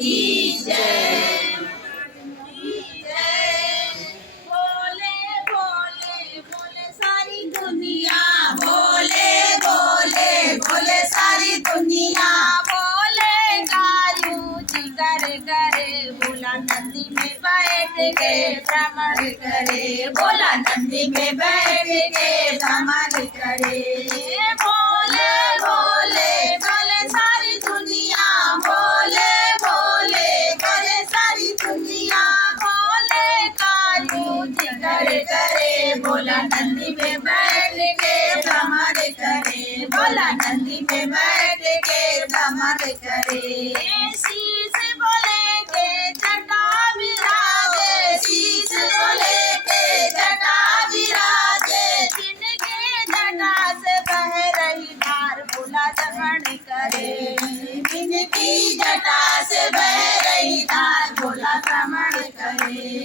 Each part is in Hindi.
की जय। बोले बोले बोले सारी दुनिया, बोले गायू जी करे करे, बोला नंदी में बैठ के भ्रमण करे, बोला नंदी में बैठ के भ्रमण करे। बोले बोले बोले सारी दुनिया, बोले बोले बोले सारी दुनिया, बोले गायू जी करे करे, बोला नंदी में बैठ के भ्रमण करे, बोला नंदी में बैठ के भ्रमण करे। शीश बोले के जटा विराजे, शीश बोले के जटा विराजे, जिनके जटा से बह रही धार, बोला दमन करे, जिनकी जटा से बह रही धार, बोला दमन करे।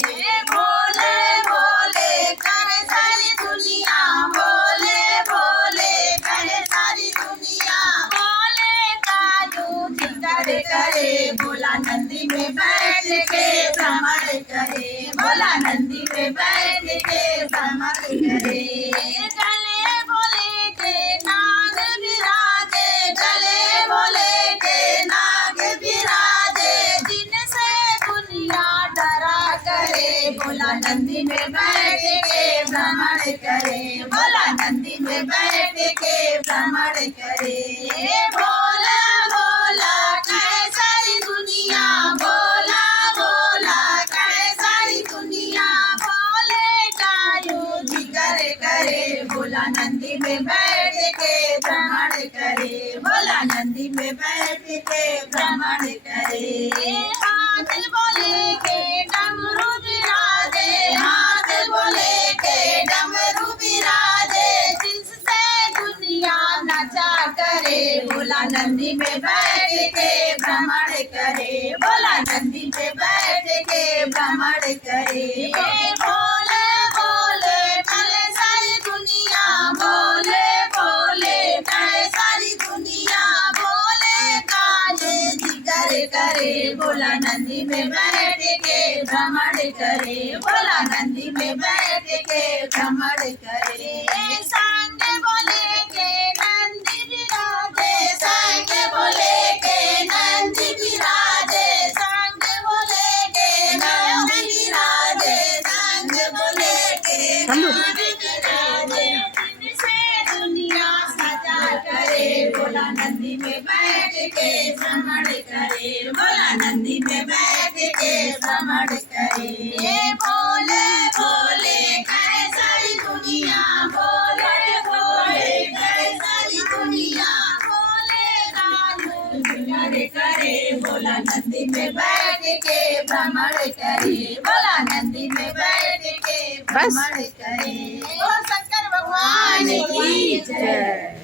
बोले बोले करे सारी दुनिया, बोले बोले करे सारी दुनिया, बोले काजू जी करे करे, बोला नंदी में बैठ के भ्रमण करे, बोला नंदी में बैठ के भ्रमण करे। गले बोले के नाग विराजे, गले बोले के नाग विराजे, जिनसे दुनिया डरा करे, बोला नंदी में बैठ के भ्रमण करे, बोला नंदी में बैठ के भ्रमण करे। बोला बोला कहे सारी दुनिया, बोला बोला कहे सारी दुनिया, बोले गायू जी करे करे, बोला नंदी में बैठ के भ्रमण करे, बोला नंदी में बैठ के भ्रमण करे। हाथ बोले के डमरू विराजे, हाथ बोले के डमरू विराजे, जिससे दुनिया नचा करे, बोला नंदी में बैठ के भ्रमण करे, बोला नंदी में बैठ के भ्रमण करे। बोले बोले बोले सारी दुनिया, बोले बोले बोले सारी दुनिया, बोले काले जी करे करे, बोला नंदी में बैठ के भ्रमण करे, बोला नंदी में बैठ के भ्रमण करे। संग बोले के नंदी विराजे, संग बोले के नंदी विराजे, संग बोले के नंदी विराजे, संग बोले के नंदी विराजे, जिनसे दुनिया सजा करे, बोला नंदी में बैठ के भ्रमण करे, बोला नंदी में बैठ के भ्रमण करे। बोले बोले कहे सारी दुनिया, बोले बोले कहे सारी दुनिया, बोले गायू जी करे करे, बोला नंदी में बैठ के भ्रमण करे, बोला नंदी में बैठ के भ्रमण करे। बोल शंकर भगवान की जय।